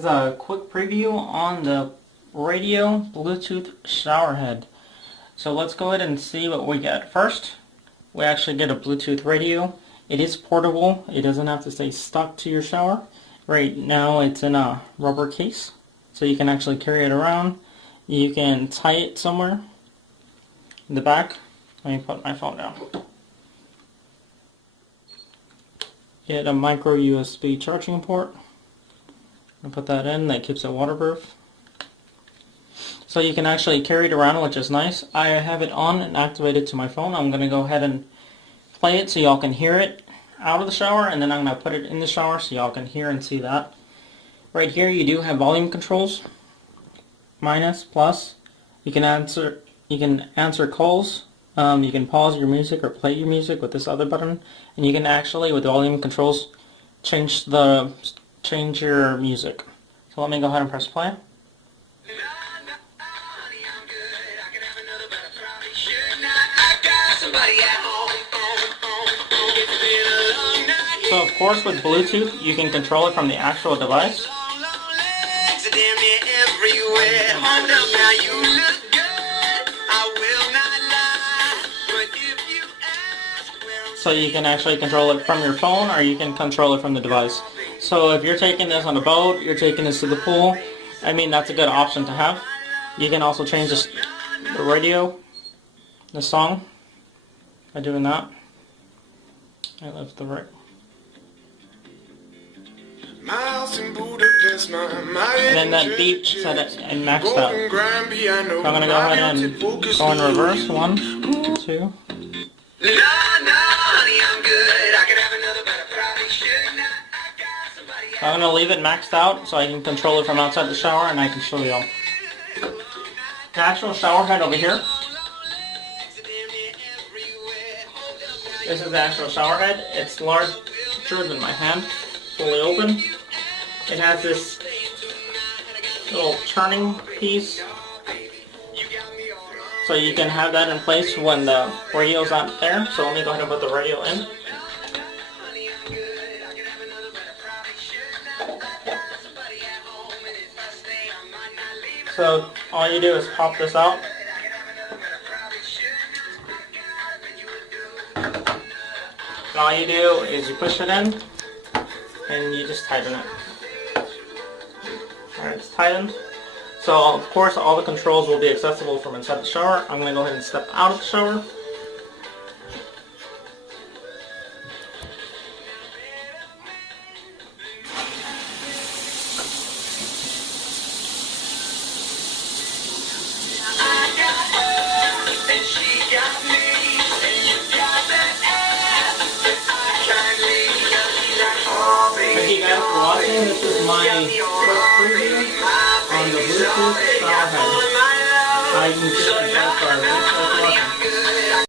is a quick preview on the radio Bluetooth shower head. So let's go ahead and see what we get. First, we actually get a Bluetooth radio. It is portable. It doesn't have to stay stuck to your shower. Right now it's in a rubber case, so you can actually carry it around. You can tie it somewhere in the back. Let me put my phone down. Get a micro USB charging port. I'll put that in. That keeps it waterproof. So you can actually carry it around, which is nice. I have it on and activated to my phone. I'm going to go ahead and play it so y'all can hear it out of the shower, and then I'm going to put it in the shower so y'all can hear and see that. Right here you do have volume controls. Minus, plus. You can answer calls. You can pause your music or play your music with this other button, and you can actually, with volume controls, change your music. So let me go ahead and press play. So of course with Bluetooth you can control it from the actual device. So you can actually control it from your phone, or you can control it from the device. So if you're taking this on a boat, you're taking this to the pool, I mean that's a good option to have. You can also change the radio, the song, by doing that. I left the right. And then that beat set it and maxed out. So I'm going to go ahead and go in reverse. 1, 2. I'm going to leave it maxed out so I can control it from outside the shower, and I can show y'all. The actual shower head over here. This is the actual shower head. It's larger than my hand, fully open. It has this little turning piece, so you can have that in place when the radio's not there. So let me go ahead and put the radio in. So all you do is pop this out. And all you do is you push it in and you just tighten it. Alright, it's tightened. So of course all the controls will be accessible from inside the shower. I'm going to go ahead and step out of the shower. Thank you guys for watching. This is my quick preview on the Bluetooth shower head. You can get it